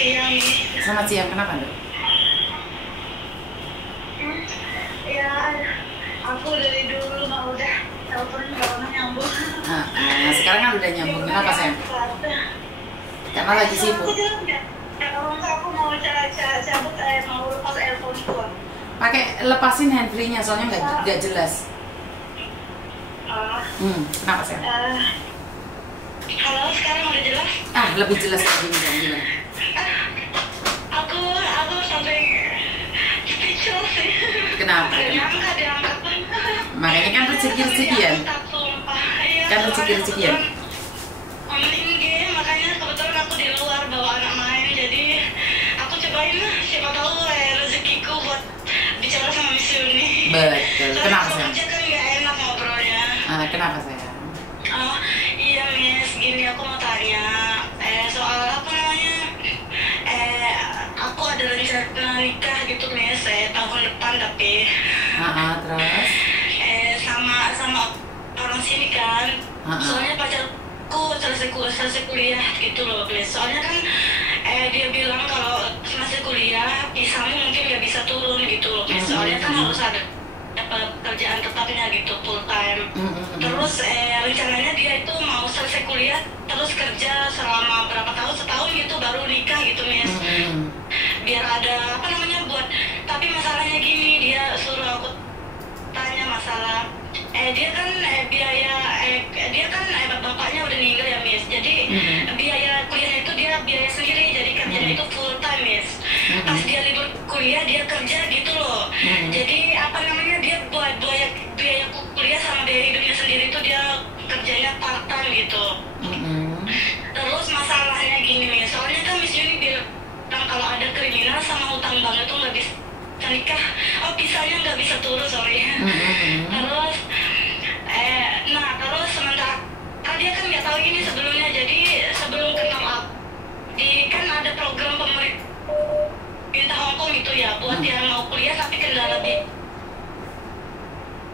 siang. Selamat siang, kenapa Dok? Ya, aku dari dulu nggak udah telepon nggak pernah nyambung. Sekarang kan udah nyambung, kenapa sayang? Karena lagi sibuk. Aku jelas nggak? Kalau nggak aku mau cabut, mau lepas earphone gua. Pakai lepasin handfree-nya, soalnya nggak jelas. Kenapa sayang? Halo, sekarang udah jelas? Lebih jelas lagi gimana? Aku sampai speechless sih. Kenapa? Diangkat. Makanya kan rezeki-rezekian. Kan rezeki-rezekian. Main game, makanya kebetulan aku di luar bawa anak main, jadi aku cobain lah, siapa tahu rezekiku buat bicara sama Miss Yuni. Betul. Kenapa sayang? Soalnya kan nggak enak ngobrolnya. Kenapa sayang? Iya Miss, gini aku mau tanya, soal apa namanya, aku ada rencana nikah gitu Miss, tahun depan tapi. Terus? Sama orang sini kan. Soalnya pacarku selesai kuliah gitu loh Miss. Soalnya kan dia bilang kalau masih kuliah pisahmu mungkin nggak bisa turun gitu loh Miss. Soalnya kan harus ada pekerjaan tetapnya gitu full time. Terus rencananya dia itu mau selesai kuliah terus kerja selama berapa tahun, setahun gitu baru nikah gitu Miss. Biar ada apa namanya buat, tapi masalahnya gini, dia suruh aku tanya masalah dia kan dia kan bapaknya udah meninggal ya Miss. Jadi biaya kuliahnya itu dia biaya sendiri, jadi kerjanya itu full time Miss. Pas dia libur kuliah dia kerja gitu loh. Jadi apa namanya, dia buat biaya kuliah sama biaya hidupnya sendiri itu dia kerjanya part time gitu. Terus masalahnya gini Miss, soalnya kan Miss Yuni bilang kalau ada kriminal sama hutang bank itu nggak bisa nikah, pisahnya nggak bisa turun sorry. Terus terus sementara dia kan nggak tahu ini sebelumnya, jadi sebelum kenal kan ada program pemerintah Hongkong gitu ya buat yang mau kuliah tapi kendala di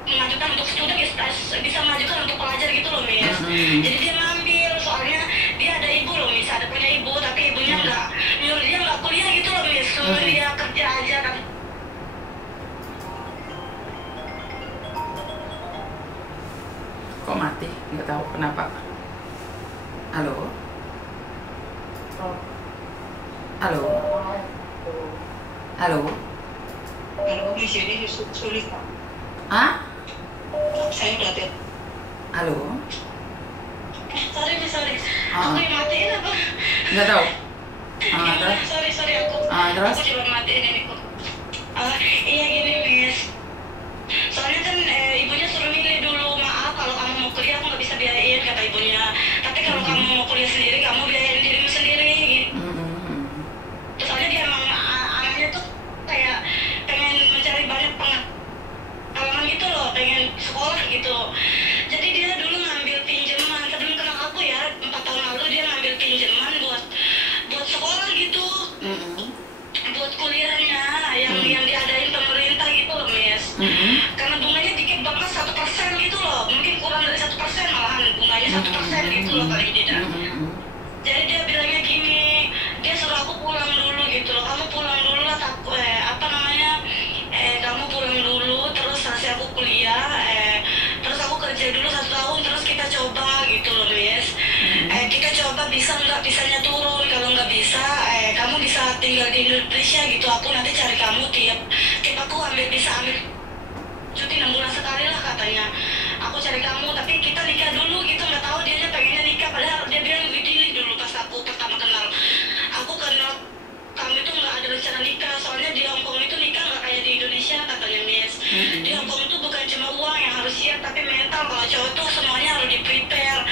mengajukan untuk student bisa mengajukan untuk pelajar gitu loh Miss. Jadi dia ngambil, soalnya dia ada ibu loh Miss, ada punya ibu tapi ibunya nggak nyuruh dia nggak kuliah gitu loh Miss, suruh dia kerja aja kan. Kok mati? Nggak tahu kenapa. Halo? Halo? Halo? Halo, Miss Yuni sulit Pak. Saya udah lihat. Halo? Sorry Miss, aku yang matiin apa? Nggak tahu. Terus? Sorry aku. Terus? Aku cuma matiin ini kok. Iya gini Miss. Soalnya kan ibunya suruh milih dulu, maaf kalau kamu mau kuliah aku nggak bisa biayain kata ibunya. Tapi kalau kamu mau kuliah sendiri kamu biayain dirimu sendiri. Gitu. Soalnya dia emang anaknya tuh kayak pengen mencari banyak pengalaman gitu loh, pengen sekolah gitu. Jadi dia dulu ngambil pinjaman sebelum kenal aku ya, 4 tahun lalu dia ngambil pinjaman buat sekolah gitu. Buat kuliahnya yang diadain pemerintah gitu loh Miss. Karena bunganya dikit banget, 1% gitu loh, mungkin kurang dari 1% malahan bunganya 1% gitu loh paling tidak. Jadi dia bilangnya gini, dia suruh aku pulang dulu gitu loh, kamu pulang dulu lah kamu pulang dulu terus selesai aku kuliah, terus aku kerja dulu 1 tahun terus kita coba gitu loh Miss. Kita coba bisa nggak, bisanya turun, kalau nggak bisa kamu bisa tinggal di Indonesia gitu, aku nanti cari kamu tiap aku bisa ambil cuti 6 bulan sekali lah katanya, aku cari kamu, tapi kita nikah dulu gitu. Nggak tahu dia pengennya nikah, padahal dia bilang begini dulu pas aku pertama kenal, aku kenal kamu itu nggak ada rencana nikah, soalnya di Hongkong itu nikah nggak kayak di Indonesia katanya Miss. Di Hongkong itu bukan cuma uang yang harus siap tapi mental, kalau cowok tuh semuanya harus di prepare.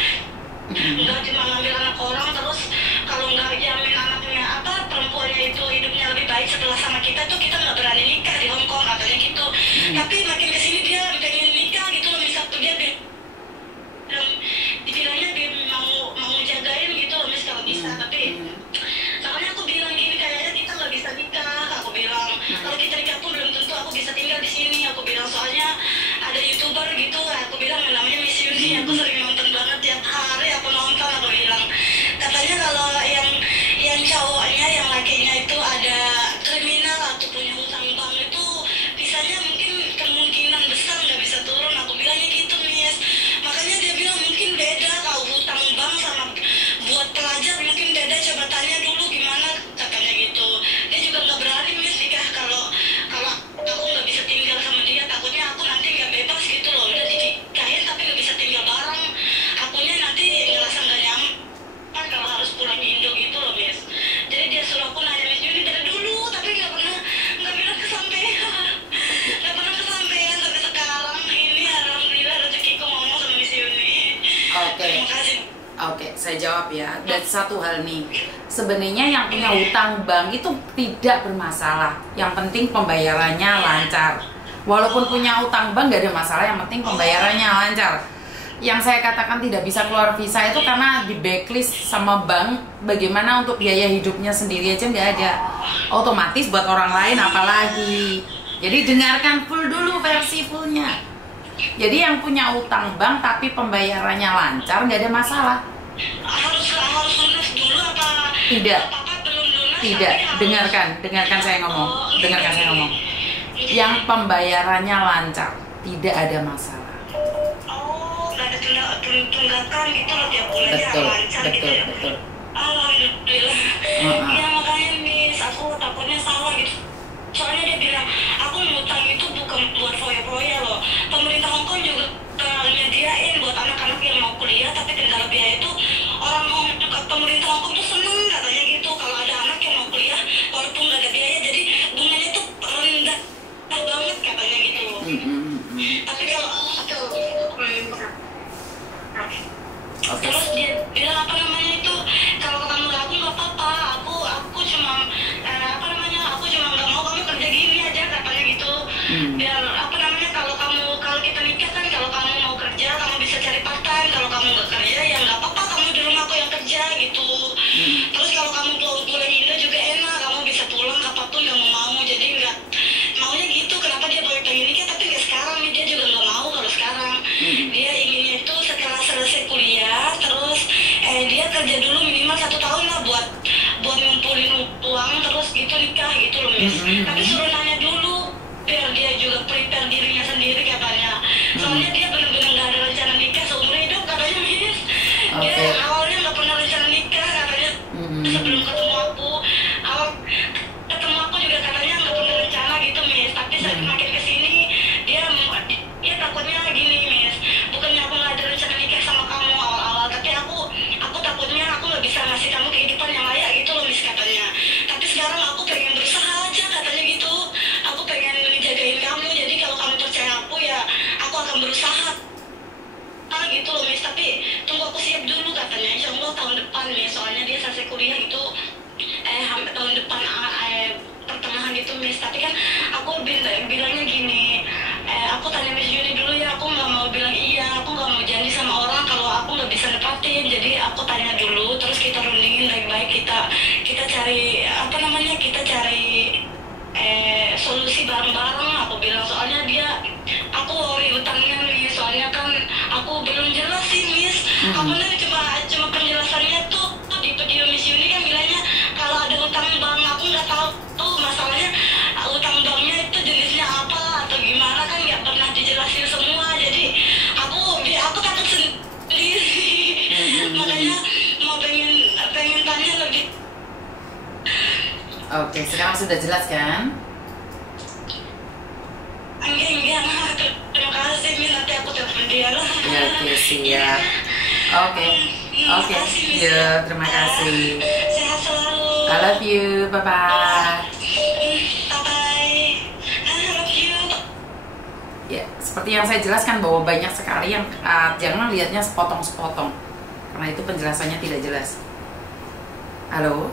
Nggak cuma ngambil anak orang terus kalau nggak jamin anaknya perempuannya itu hidupnya lebih baik setelah sama kita tuh kita nggak berani nikah di Hongkong katanya gitu. Tapi makin kesini dia pengen nikah gitu loh Miss. Waktu dia dibilangnya dia mau jagain gitu loh Miss kalau bisa. Tapi makanya aku bilang gini, kayaknya kita nggak bisa nikah. Aku bilang kalau kita nikah pun belum tentu aku bisa tinggal di sini. Aku bilang soalnya ada YouTuber gitu. Aku bilang namanya Miss Yuni. Aku sering nonton banget tiap hari. Aku nonton. Aku bilang katanya kalau yang cowok pokoknya yang lakinya itu ada kriminal atau punya hutang bank itu bisanya mungkin kemungkinan besar nggak bisa turun. Aku bilangnya gitu Miss. Makanya dia bilang mungkin beda kalau hutang bank sama buat pelajar mungkin beda, coba tanya dulu gimana katanya gitu. Dia juga nggak berani Miss nikah kalau aku nggak bisa tinggal sama dia, takutnya aku nanti nggak bebas gitu loh. Udah dinikahin tapi nggak bisa tinggal bareng, akunya nanti ngerasa nggak nyaman kalau harus pulang ke Indo gitu loh Miss. Jadi dia suruh aku nanya Miss Yuni dari dulu tapi nggak bilang kesampaian, nggak pernah kesampaian sampai sekarang ini. Alhamdulillah rezekiku ngomong sama Miss Yuni. Terima kasih. Oke, saya jawab ya. Dan satu hal nih, sebenarnya yang punya hutang bank itu tidak bermasalah. Yang penting pembayarannya lancar. Walaupun punya hutang bank gak ada masalah, yang penting pembayarannya lancar. Yang saya katakan tidak bisa keluar visa itu karena di backlist sama bank. Bagaimana untuk biaya hidupnya sendiri aja nggak ada. Otomatis buat orang lain apalagi. Jadi dengarkan full dulu, versi fullnya. Jadi yang punya utang bank tapi pembayarannya lancar nggak ada masalah. Harus lulus dulu apa? Tidak. Papa belum lulus. Tidak. Dengarkan saya ngomong. Dengarkan saya ngomong. Yang pembayarannya lancar, tidak ada masalah. Oh, nggak ada tunggakan gitu loh tiap bulannya lancar gitu ya. Betul. Alhamdulillah. Ya makanya Miss, aku takutnya salah gitu. Soalnya dia bilang, aku ngutang itu bukan buat foya-foya loh. Pemerintah Hongkong juga nyediain buat anak-anak yang mau kuliah, tapi kendala biaya itu pemerintah Hongkong tuh seneng katanya gitu. Kalau ada anak yang mau kuliah, walaupun nggak ada biaya, jadi bunganya tuh rendah banget katanya gitu. Tapi kalau terus dia bilang apa namanya itu, kalau kamu ragu nggak apa-apa, aku cuma aku cuma nggak mau kamu kerja gini aja katanya gitu. Biar apa namanya, kalau kita nikah kan, kalau kamu mau kerja kamu bisa cari part time, kalau kamu nggak kerja ya nggak apa-apa, kamu di rumah aku yang kerja gitu. Terus kalau kamu pulang Indo juga enak, kamu bisa pulang kapanpun yang mau. Jadi nggak maunya gitu. Kenapa dia baru pengen nikah tapi nggak sekarang, dia juga nggak mau kalau sekarang. Dia inginnya itu setelah selesai kuliah terus dia kerja dulu minimal 1 tahun lah buat ngumpulin uang, terus gitu nikah gitu loh Miss. Tapi suruh nanya dulu biar dia juga prepare dirinya sendiri katanya. Soalnya dia benar-benar nggak ada rencana nikah seumur hidup katanya Miss. Dia awalnya nggak pernah rencana nikah katanya. Sebelum ketemu aku juga katanya nggak pernah rencana gitu Miss. Tapi semakin kesini dia takutnya gini Miss, bukannya aku nggak ada rencana nikah sama kamu awal-awal, tapi aku takutnya aku nggak bisa ngasih kamu kehidupan yang layak gitu loh Miss katanya. Tapi sekarang aku pengen berusaha aja katanya gitu. Aku pengen ngejagain kamu, jadi kalau kamu percaya aku ya aku akan berusaha gitu loh Miss. Tapi tunggu aku siap dulu katanya, insya Allah tahun depan Miss. Soalnya dia selesai kuliah itu hampir tahun depan pertengahan gitu Miss. Tapi kan aku bilangnya gini, aku tanya Miss Yuni dulu ya, aku nggak mau bilang iya, aku nggak mau janji sama orang kalau aku nggak bisa nepatin. Jadi aku tanya dulu, terus kita rundingin baik-baik, kita cari apa namanya, kita cari solusi bareng-bareng. Aku bilang soalnya aku worry utangnya nih, soalnya kan aku belum jelas sih Miss. Aku nih cuma penjelasannya tuh di video Miss Yuni kan bilangnya kalau ada utang bank, aku nggak tahu tuh masalahnya utang banknya itu jenisnya apa atau gimana, kan nggak pernah dijelasin semua. Jadi aku takut sendiri. Makanya mau pengen tanya lebih. Oke, sekarang sudah jelas kan? Enggak, terima kasih Miss, nanti aku telepon dia lah. Ya, oke, siap. Oke, ya, terima kasih. Sehat selalu. I love you, bye-bye. Bye-bye. I love you. Ya, seperti yang saya jelaskan bahwa banyak sekali yang jangan lihatnya sepotong-sepotong, karena itu penjelasannya tidak jelas. Halo?